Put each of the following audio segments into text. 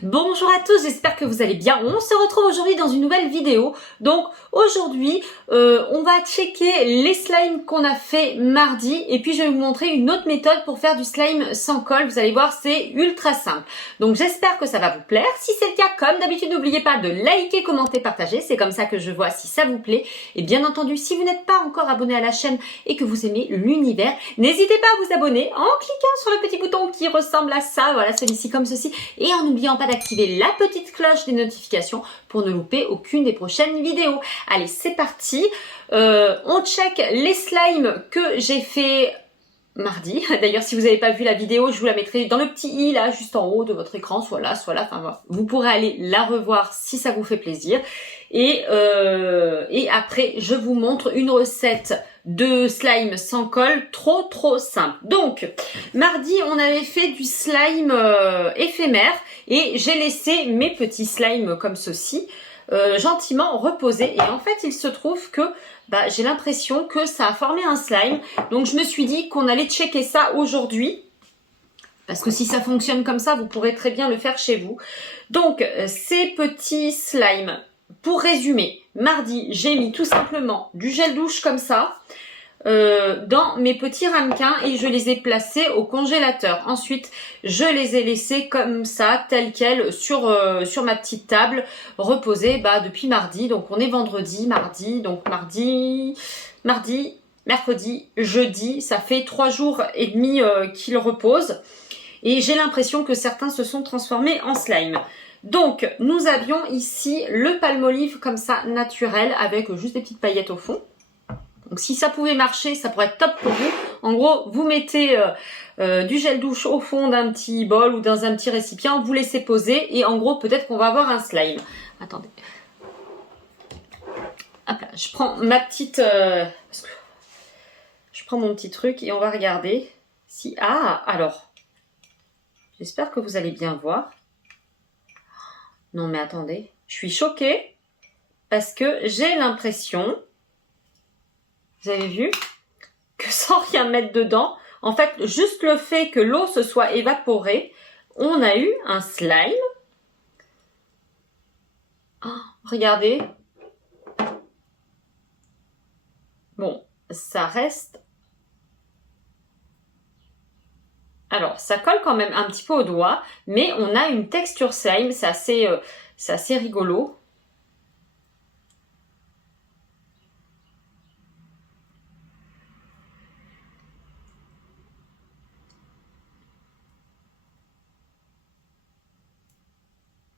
Bonjour à tous, j'espère que vous allez bien. On se retrouve aujourd'hui dans une nouvelle vidéo. Donc aujourd'hui, on va checker les slimes qu'on a fait mardi et puis je vais vous montrer une autre méthode pour faire du slime sans colle. Vous allez voir, c'est ultra simple. Donc j'espère que ça va vous plaire. Si c'est le cas, comme d'habitude, n'oubliez pas de liker, commenter, partager. C'est comme ça que je vois si ça vous plaît. Et bien entendu, si vous n'êtes pas encore abonné à la chaîne et que vous aimez l'univers, n'hésitez pas à vous abonner en cliquant sur le petit bouton qui ressemble à ça. Voilà, celui-ci comme ceci. Et en n'oubliant pas d'activer la petite cloche des notifications pour ne louper aucune des prochaines vidéos. Allez, c'est parti. On check les slimes que j'ai fait mardi. D'ailleurs, si vous n'avez pas vu la vidéo, je vous la mettrai dans le petit i là, juste en haut de votre écran, soit là, enfin voilà. Vous pourrez aller la revoir si ça vous fait plaisir. Et après, je vous montre une recette de slime sans colle, trop simple. Donc, mardi, on avait fait du slime éphémère et j'ai laissé mes petits slimes comme ceci gentiment reposer. Et en fait, il se trouve que j'ai l'impression que ça a formé un slime. Donc, je me suis dit qu'on allait checker ça aujourd'hui. Parce que si ça fonctionne comme ça, vous pourrez très bien le faire chez vous. Donc, ces petits slimes, pour résumer, mardi, j'ai mis tout simplement du gel douche comme ça dans mes petits ramequins et je les ai placés au congélateur. Ensuite, je les ai laissés comme ça, tels quels, sur ma petite table, reposés depuis mardi. Donc, on est vendredi, mardi, donc mardi, mercredi, jeudi. Ça fait 3 jours et demi qu'ils reposent. Et j'ai l'impression que certains se sont transformés en slime. Donc, nous avions ici le palmolive comme ça, naturel, avec juste des petites paillettes au fond. Donc, si ça pouvait marcher, ça pourrait être top pour vous. En gros, vous mettez du gel douche au fond d'un petit bol ou dans un petit récipient, vous laissez poser et en gros, peut-être qu'on va avoir un slime. Attendez. Hop là, je prends ma petite... je prends mon petit truc et on va regarder si... Ah, alors... J'espère que vous allez bien voir. Non mais attendez, je suis choquée parce que j'ai l'impression, vous avez vu, que sans rien mettre dedans, en fait, juste le fait que l'eau se soit évaporée, on a eu un slime. Oh, regardez. Bon, ça reste... Alors, ça colle quand même un petit peu au doigt, mais on a une texture slime, c'est assez rigolo.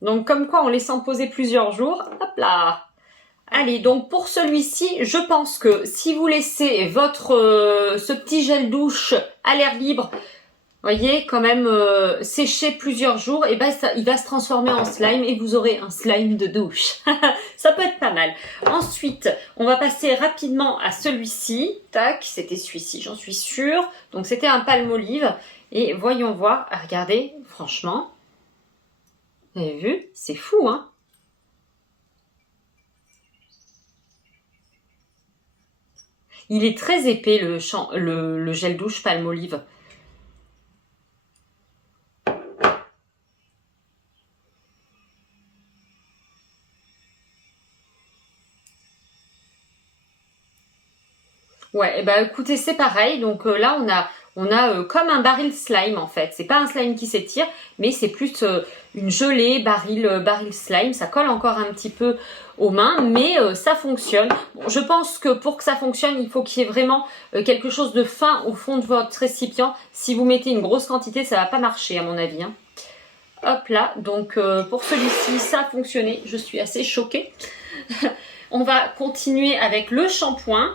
Donc, comme quoi, en laissant poser plusieurs jours, hop là. Allez, donc pour celui-ci, je pense que si vous laissez ce petit gel douche à l'air libre, voyez, quand même sécher plusieurs jours, et il va se transformer en slime et vous aurez un slime de douche. Ça peut être pas mal. Ensuite, on va passer rapidement à celui-ci. Tac, c'était celui-ci, j'en suis sûre. Donc c'était un palmolive. Et voyons voir, regardez, franchement, vous avez vu, c'est fou, hein? Il est très épais le gel douche palmolive. Ouais, et écoutez, c'est pareil. Donc là, on a comme un baril slime en fait. C'est pas un slime qui s'étire, mais c'est plus une gelée baril slime. Ça colle encore un petit peu aux mains, mais ça fonctionne. Bon, je pense que pour que ça fonctionne, il faut qu'il y ait vraiment quelque chose de fin au fond de votre récipient. Si vous mettez une grosse quantité, ça va pas marcher à mon avis, hein. Hop là, donc pour celui-ci, ça a fonctionné. Je suis assez choquée. On va continuer avec le shampoing.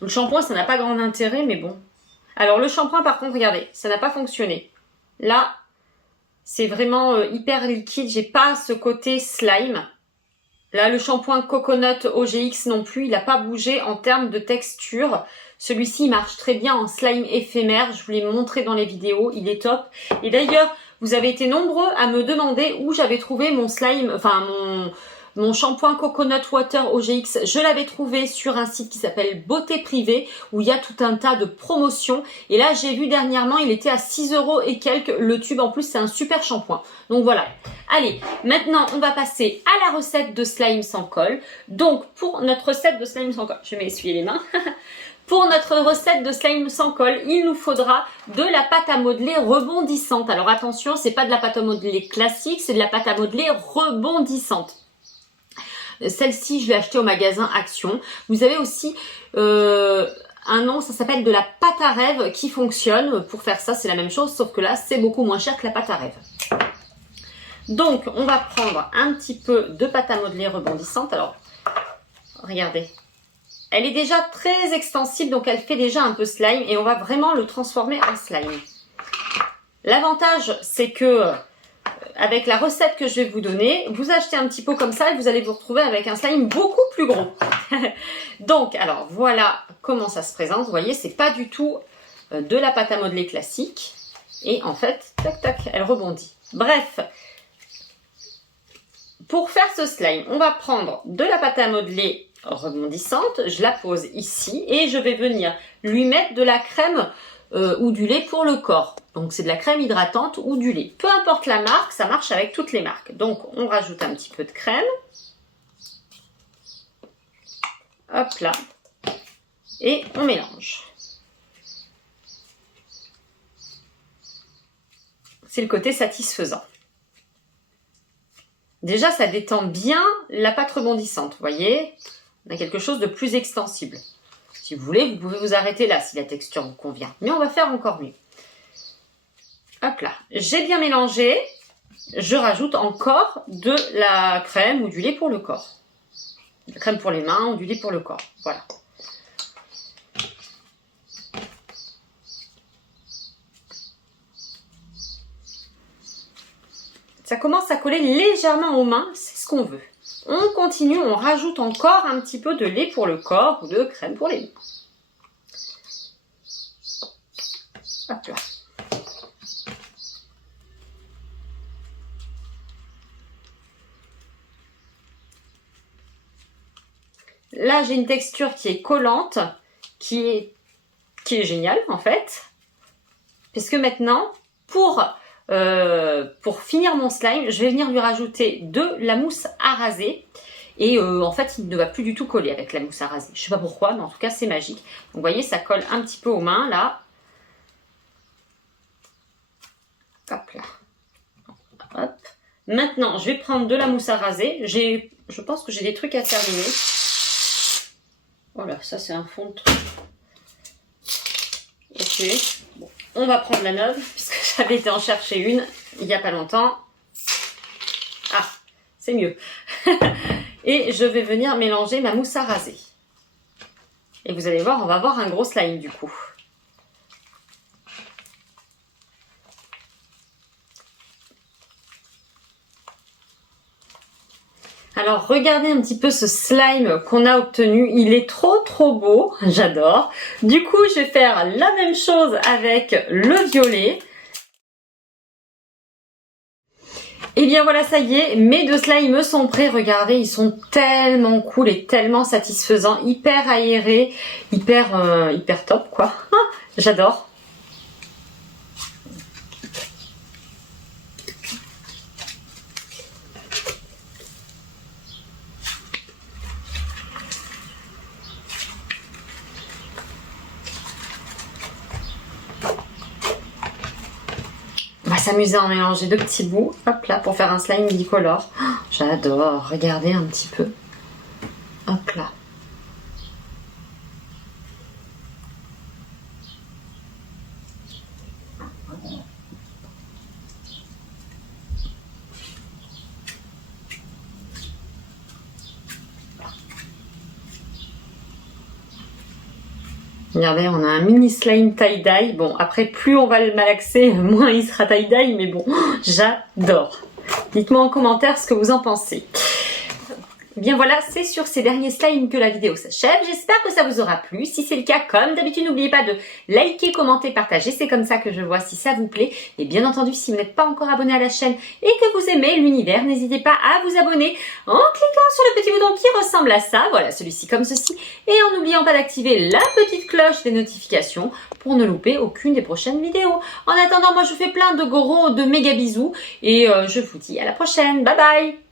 Le shampoing, ça n'a pas grand intérêt, mais bon. Alors, le shampoing, par contre, regardez, ça n'a pas fonctionné. Là, c'est vraiment hyper liquide. J'ai pas ce côté slime. Là, le shampoing Coconut OGX non plus, il n'a pas bougé en termes de texture. Celui-ci, il marche très bien en slime éphémère. Je vous l'ai montré dans les vidéos. Il est top. Et d'ailleurs, vous avez été nombreux à me demander où j'avais trouvé mon slime, enfin mon shampoing Coconut Water OGX, je l'avais trouvé sur un site qui s'appelle Beauté Privée, où il y a tout un tas de promotions. Et là, j'ai vu dernièrement, il était à 6 € et quelques le tube. En plus, c'est un super shampoing. Donc voilà. Allez, maintenant, on va passer à la recette de slime sans colle. Donc, pour notre recette de slime sans colle, je vais m'essuyer les mains. Pour notre recette de slime sans colle, il nous faudra de la pâte à modeler rebondissante. Alors attention, c'est pas de la pâte à modeler classique, c'est de la pâte à modeler rebondissante. Celle-ci, je l'ai achetée au magasin Action. Vous avez aussi un nom, ça s'appelle de la pâte à rêve qui fonctionne. Pour faire ça, c'est la même chose, sauf que là, c'est beaucoup moins cher que la pâte à rêve. Donc, on va prendre un petit peu de pâte à modeler rebondissante. Alors, regardez. Elle est déjà très extensible, donc elle fait déjà un peu slime et on va vraiment le transformer en slime. L'avantage, c'est que avec la recette que je vais vous donner, vous achetez un petit pot comme ça et vous allez vous retrouver avec un slime beaucoup plus gros. Donc, alors voilà comment ça se présente. Vous voyez, c'est pas du tout de la pâte à modeler classique. Et en fait, tac tac, elle rebondit. Bref, pour faire ce slime, on va prendre de la pâte à modeler rebondissante, je la pose ici et je vais venir lui mettre de la crème ou du lait pour le corps. Donc c'est de la crème hydratante ou du lait. Peu importe la marque, ça marche avec toutes les marques. Donc on rajoute un petit peu de crème. Hop là. Et on mélange. C'est le côté satisfaisant. Déjà, ça détend bien la pâte rebondissante, vous voyez. On a quelque chose de plus extensible. Si vous voulez, vous pouvez vous arrêter là si la texture vous convient. Mais on va faire encore mieux. Hop là. J'ai bien mélangé. Je rajoute encore de la crème ou du lait pour le corps. De la crème pour les mains ou du lait pour le corps. Voilà. Ça commence à coller légèrement aux mains, c'est ce qu'on veut. On continue, on rajoute encore un petit peu de lait pour le corps ou de crème pour les mains. Hop là. Là, j'ai une texture qui est collante, qui est géniale en fait. Puisque maintenant, pour finir mon slime, je vais venir lui rajouter de la mousse à raser. Et en fait, il ne va plus du tout coller avec la mousse à raser. Je ne sais pas pourquoi, mais en tout cas, c'est magique. Donc, vous voyez, ça colle un petit peu aux mains, là. Hop là. Hop. Maintenant, je vais prendre de la mousse à raser. Je pense que j'ai des trucs à terminer. Voilà, ça, c'est un fond de truc. Ok. Bon. On va prendre la neuve, puisque j'avais été en chercher une il n'y a pas longtemps. Ah, c'est mieux. Et je vais venir mélanger ma mousse à raser. Et vous allez voir, on va avoir un gros slime du coup. Alors regardez un petit peu ce slime qu'on a obtenu, il est trop beau, j'adore. Du coup je vais faire la même chose avec le violet. Et bien voilà, ça y est, mes deux slimes sont prêts, regardez, ils sont tellement cool et tellement satisfaisants, hyper aérés, hyper top quoi, j'adore. On va s'amuser à en mélanger deux petits bouts, hop là, pour faire un slime bicolore. Oh, j'adore, regardez un petit peu. Hop là. Regardez, on a un mini slime tie-dye. Bon, après, plus on va le malaxer, moins il sera tie-dye, mais bon, j'adore. Dites-moi en commentaire ce que vous en pensez. Et bien voilà, c'est sur ces derniers slimes que la vidéo s'achève. J'espère que ça vous aura plu. Si c'est le cas, comme d'habitude, n'oubliez pas de liker, commenter, partager. C'est comme ça que je vois si ça vous plaît. Et bien entendu, si vous n'êtes pas encore abonné à la chaîne et que vous aimez l'univers, n'hésitez pas à vous abonner en cliquant sur le petit bouton qui ressemble à ça. Voilà, celui-ci comme ceci. Et en n'oubliant pas d'activer la petite cloche des notifications pour ne louper aucune des prochaines vidéos. En attendant, moi je vous fais plein de méga bisous et je vous dis à la prochaine. Bye bye!